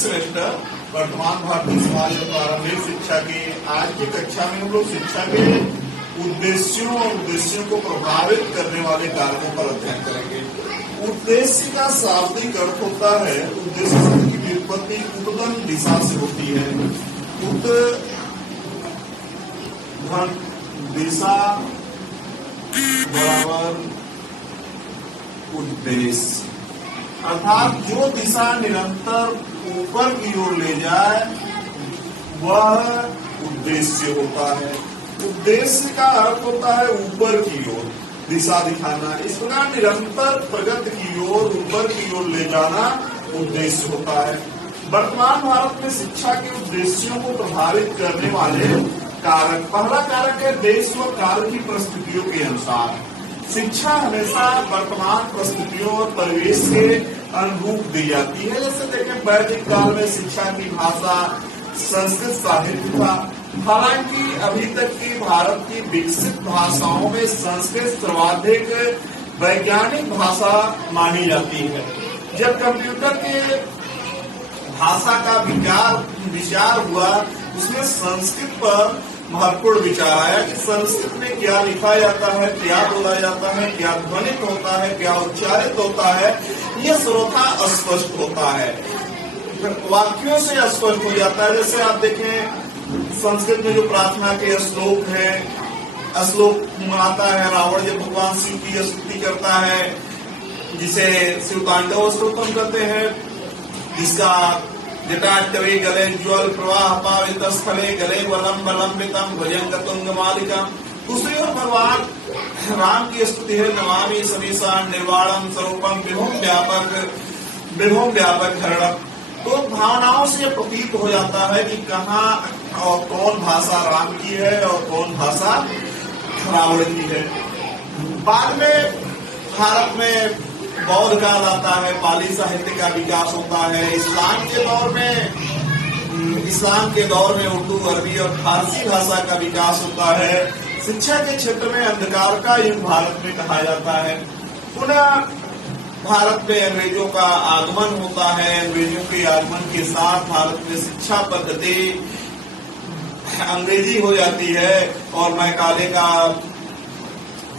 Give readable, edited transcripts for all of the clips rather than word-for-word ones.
Semester वर्तमान भारतीय समाज और प्रारंभिक शिक्षा की आज की कक्षा में हम लोग शिक्षा के उद्देश्यों और उद्देश्यों को प्रभावित करने वाले कारकों पर अध्ययन करेंगे। उद्देश्य का शाब्दिक अर्थ होता है, उद्देश्य शब्द की व्युत्पत्ति उद्गम दिशा से होती है। उद्गम दिशा बराबर उद्देश्य, अर्थात जो दिशा निरंतर ऊपर की ओर ले जाए वह उद्देश्य होता है। उद्देश्य का अर्थ होता है ऊपर की ओर दिशा दिखाना। इस प्रकार निरंतर प्रगति की ओर ऊपर की ओर ले जाना उद्देश्य होता है। वर्तमान भारत में शिक्षा के उद्देश्यों को प्रभावित करने वाले कारक, पहला कारक है देश व काल की परिस्थितियों के अनुसार। शिक्षा हमेशा वर्तमान परिस्थितियों और परिवेश के अनुरूप दी जाती है। जैसे देखें, वैदिक काल में शिक्षा की भाषा संस्कृत साहित्य था। हालांकि अभी तक की भारत की विकसित भाषाओं में संस्कृत सर्वाधिक वैज्ञानिक भाषा मानी जाती है। जब कंप्यूटर के भाषा का विचार हुआ, उसमें संस्कृत पर महत्वपूर्ण विचार आया कि संस्कृत में क्या लिखा जाता है, क्या बोला जाता है, क्या ध्वनित होता है, क्या उच्चारित होता है, यह सर्वथा स्पष्ट होता है, वाक्यों से स्पष्ट हो जाता है। जैसे आप देखें, संस्कृत में जो प्रार्थना के श्लोक है, श्लोक आता है, रावण जब भगवान शिव की स्तुति करता है, जिसे शिव तांडव स्तोत्रम करते हैं, जिसका जटाटवे गले ज्वल प्रवाह पावित स्थले गले वलंब लंबितम भजंग तुंग मालिका। दूसरी ओर भगवान राम की स्तुति है, नमामि समीसा निर्वाणम स्वरूपम विभुम व्यापक हरणम। तो भावनाओं से प्रतीत हो जाता है कि कहाँ और कौन भाषा राम की है और कौन भाषा रावण की है। बाद में भारत में बौद्ध काल आता है, पाली साहित्य का विकास होता है। इस्लाम के दौर में उर्दू, अरबी और फारसी भाषा का विकास होता है। शिक्षा के क्षेत्र में अंधकार का युग भारत में कहा जाता है। पुनः भारत में अंग्रेजों का आगमन होता है। अंग्रेजों के आगमन के साथ भारत में शिक्षा पद्धति अंग्रेजी हो जाती है और मैकाले का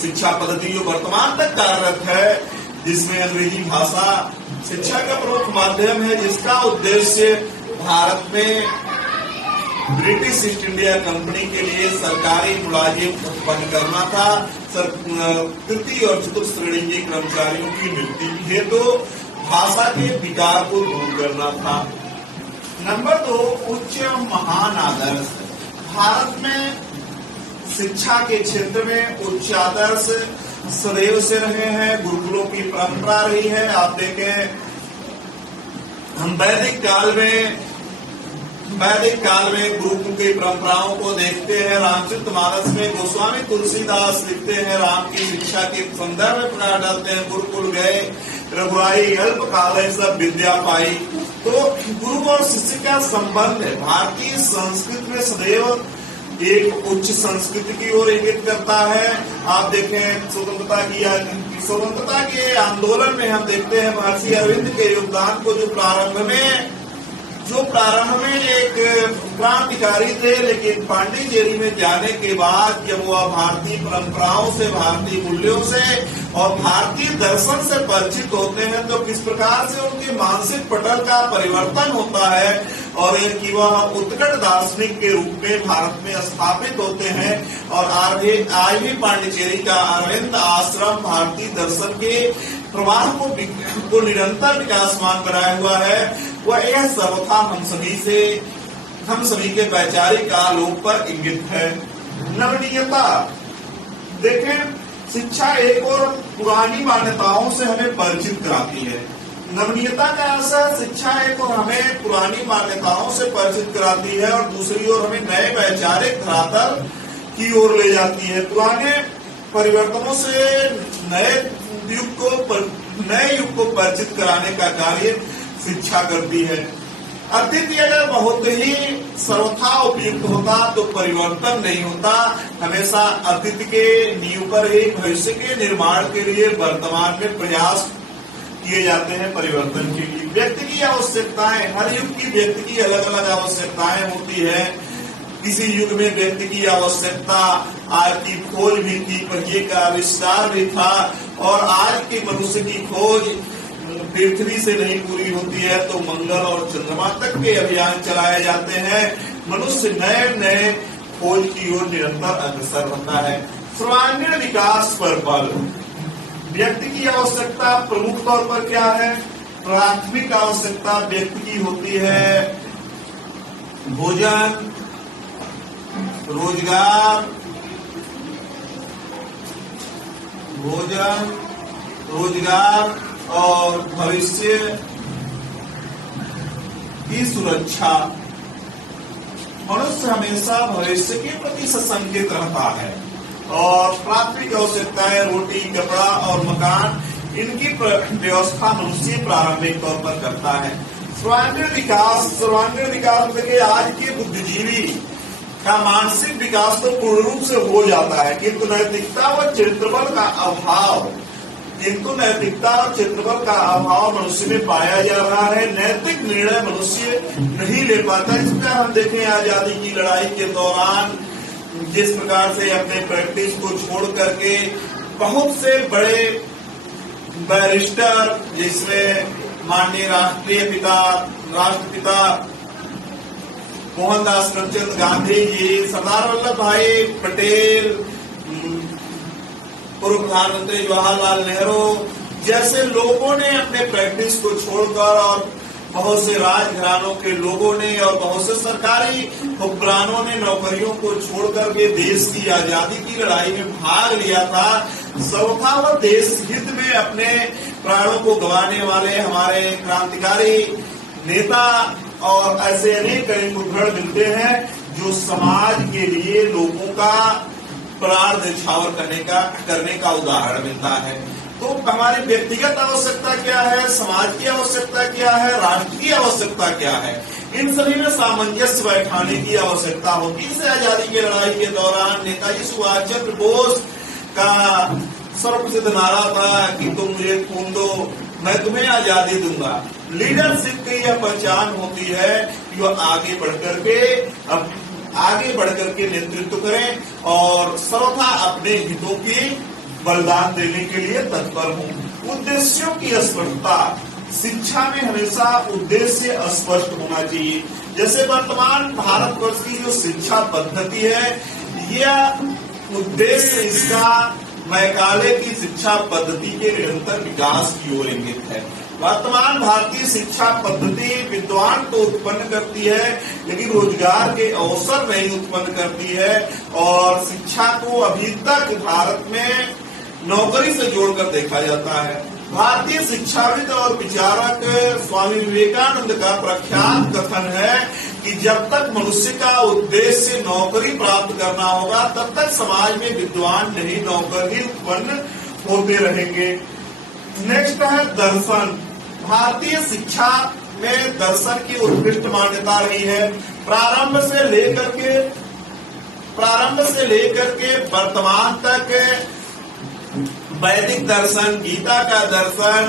शिक्षा पद्धति जो वर्तमान तक कार्यरत है, जिसमें अंग्रेजी भाषा शिक्षा का प्रमुख माध्यम है, जिसका उद्देश्य भारत में ब्रिटिश ईस्ट इंडिया कंपनी के लिए सरकारी मुलाजिम उत्पन्न करना था। तृतीय और चतुर्थ श्रेणी के कर्मचारियों की नियुक्ति हेतु भाषा के विकार को दूर करना था। नंबर 2, उच्च महान आदर्श। भारत में शिक्षा के क्षेत्र में उच्च आदर्श सदैव से रहे हैं, गुरुकुलों की परंपरा रही है। आप देखें, हम वैदिक काल में गुरुकुल की परंपराओं को देखते हैं। रामचरितमानस में गोस्वामी तुलसीदास लिखते हैं, राम की शिक्षा के संदर्भ में प्रकाश डालते हैं, गुरुकुल गए रघुराई अल्प काल सब विद्या पाई। तो गुरु और शिष्य का संबंध है भारतीय संस्कृति में सदैव एक उच्च संस्कृति की ओर इंगित करता है। आप देखें, स्वतंत्रता के आंदोलन में हम देखते हैं महर्षि अरविंद के योगदान को, जो प्रारंभ में एक क्रांतिकारी थे, लेकिन पांडिचेरी में जाने के बाद जब वह भारतीय परंपराओं से, भारतीय मूल्यों से और भारतीय दर्शन से परिचित होते हैं, तो किस प्रकार से उनके मानसिक पटल का परिवर्तन होता है और कि वह उत्कट दार्शनिक के रूप में भारत में स्थापित होते हैं। और आज भी पांडिचेरी का अरविंद आश्रम भारतीय दर्शन के प्रवाह को निरंतर विकासमान बनाया हुआ है। वह यह सर्वथा हम सभी के वैचारिक आलोक पर इंगित है। नवनीयता, देखें, शिक्षा एक और पुरानी मान्यताओं से हमें परिचित कराती है। नवनीयता का अर्थ है शिक्षा एक और हमें पुरानी मान्यताओं से परिचित कराती है और दूसरी ओर हमें नए वैचारिक धरातल की ओर ले जाती है। पुराने परिवर्तनों से नए युग को परिचित कराने का कार्य शिक्षा करती है। अतिथि अगर बहुत ही सर्वथा उपयुक्त होता तो परिवर्तन नहीं होता। हमेशा अतिथि के नींव पर ही भविष्य के निर्माण के लिए वर्तमान में प्रयास किए जाते हैं परिवर्तन के लिए। व्यक्ति की आवश्यकताएं, हर युग की व्यक्ति की अलग अलग आवश्यकताएं होती है। किसी युग में व्यक्ति की आवश्यकता आज की खोज भी थी, पहिए का आविष्कार भी था, और आज के मनुष्य की खोज पृथ्वी से नहीं पूरी होती है तो मंगल और चंद्रमा तक के अभियान चलाए जाते हैं। मनुष्य नए नए खोज की ओर निरंतर अग्रसर रहता है। सर्वांगीण विकास पर बल। व्यक्ति की आवश्यकता प्रमुख तौर पर क्या है? प्राथमिक आवश्यकता व्यक्ति की होती है भोजन, रोजगार, भोजन, रोजगार और भविष्य की सुरक्षा। मनुष्य हमेशा भविष्य के प्रति सशंकित रहता है और प्राथमिक आवश्यकताएं रोटी, कपड़ा और मकान, इनकी व्यवस्था मनुष्य प्रारंभिक तौर पर करता है। सर्वांगीण विकास, सर्वांगीण विकास देखिए आज के बुद्धिजीवी का मानसिक विकास तो पूर्ण रूप से हो जाता है, किंतु नैतिकता व चरित्रबल का अभाव, का अभाव मनुष्य में पाया जा रहा है। नैतिक निर्णय मनुष्य नहीं ले पाता। इस प्रकार हम देखें आजादी की लड़ाई के दौरान जिस प्रकार से अपने प्रैक्टिस को छोड़ करके बहुत से बड़े बैरिस्टर, जिसमें माननीय राष्ट्रपिता मोहनदास करमचंद गांधी जी, सरदार वल्लभ भाई पटेल, पूर्व प्रधानमंत्री जवाहरलाल नेहरू जैसे लोगों ने अपने प्रैक्टिस को छोड़कर, और बहुत से राजघरानों के लोगों ने और बहुत से सरकारी हुक्मरानों ने नौकरियों को छोड़कर के देश की आजादी की लड़ाई में भाग लिया था। सर्वथा वह देश हित में अपने प्राणों को गंवाने वाले हमारे क्रांतिकारी नेता और ऐसे अनेक उदाहरण मिलते हैं जो समाज के लिए लोगों का प्राण न्यौछावर करने का उदाहरण मिलता है। तो हमारी व्यक्तिगत आवश्यकता क्या है, समाज की आवश्यकता क्या है, राष्ट्र की आवश्यकता क्या है, इन सभी में सामंजस्य बैठाने की आवश्यकता होती है। आजादी की लड़ाई के दौरान नेताजी सुभाष चंद्र बोस का सर्वप्रसिद्ध नारा था कि तुम मुझे खून दो, मैं तुम्हें आजादी दूंगा। लीडरशिप की यह पहचान होती है कि वह आगे बढ़कर के नेतृत्व करें और सर्वथा अपने हितों की बलिदान देने के लिए तत्पर हों। उद्देश्यों की स्पष्टता, शिक्षा में हमेशा उद्देश्य स्पष्ट होना चाहिए। जैसे वर्तमान भारतवर्ष की जो शिक्षा पद्धति है, यह उद्देश्य इसका मैकाले की शिक्षा पद्धति के निरंतर विकास की ओर इंगित है। वर्तमान भारतीय शिक्षा पद्धति विद्वान तो उत्पन्न करती है लेकिन रोजगार के अवसर नहीं उत्पन्न करती है, और शिक्षा को अभी तक भारत में नौकरी से जोड़कर देखा जाता है। भारतीय शिक्षाविद और विचारक स्वामी विवेकानंद का प्रख्यात कथन है कि जब तक मनुष्य का उद्देश्य नौकरी प्राप्त करना होगा तब तक समाज में विद्वान नहीं नौकर ही उत्पन्न होते रहेंगे। नेक्स्ट है दर्शन। भारतीय शिक्षा में दर्शन की उत्कृष्ट मान्यता रही है। प्रारंभ से लेकर के वर्तमान तक वैदिक दर्शन, गीता का दर्शन,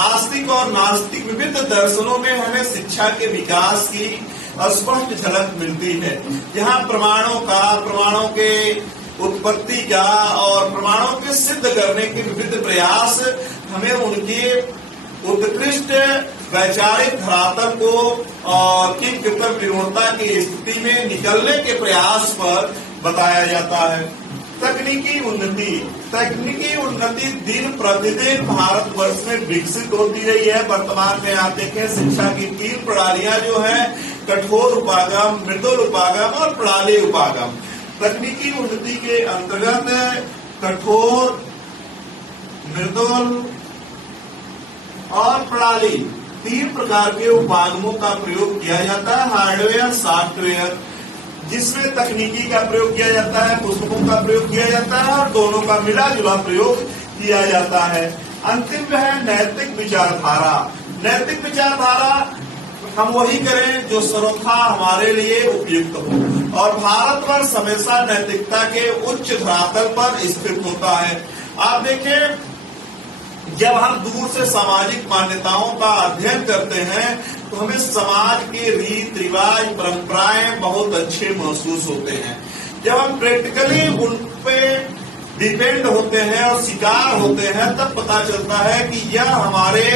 आस्तिक और नास्तिक विविध दर्शनों में हमें शिक्षा के विकास की स्पष्ट झलक मिलती है। यहाँ प्रमाणों के उत्पत्ति का और प्रमाणों के सिद्ध करने के विविध प्रयास हमें उनकी उत्कृष्ट वैचारिक धरातल को और किन कृत्रिम विरोधता की स्थिति में निकलने के प्रयास पर बताया जाता है। तकनीकी उन्नति दिन प्रतिदिन भारतवर्ष में विकसित होती रही है। वर्तमान में आप देखें शिक्षा की 3 प्रणालियां जो है, कठोर उपागम, मृदुल उपागम और प्रणाली उपागम। तकनीकी उन्नति के अंतर्गत कठोर, मृदुल और प्रणाली 3 प्रकार के उपागमों का प्रयोग किया जाता है। हार्डवेयर, सॉफ्टवेयर, जिसमें तकनीकी का प्रयोग किया जाता है, पुस्तकों का प्रयोग किया जाता है और दोनों का मिला जुला प्रयोग किया जाता है। अंतिम में है नैतिक विचारधारा। नैतिक विचारधारा हम वही करें जो सर्वथा हमारे लिए उपयुक्त हो, और भारतवर्ष हमेशा नैतिकता के उच्च धरातल पर स्थित होता है। आप देखें जब हम दूर से सामाजिक मान्यताओं का अध्ययन करते हैं तो हमें समाज के रीत रिवाज परंपराएं बहुत अच्छे महसूस होते हैं। जब हम प्रैक्टिकली उन पे डिपेंड होते हैं और शिकार होते हैं तब पता चलता है कि यह हमारे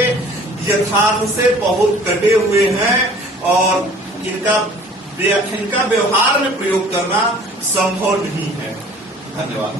यथार्थ से बहुत कटे हुए हैं और इनका व्यवहार में प्रयोग करना संभव नहीं है। धन्यवाद।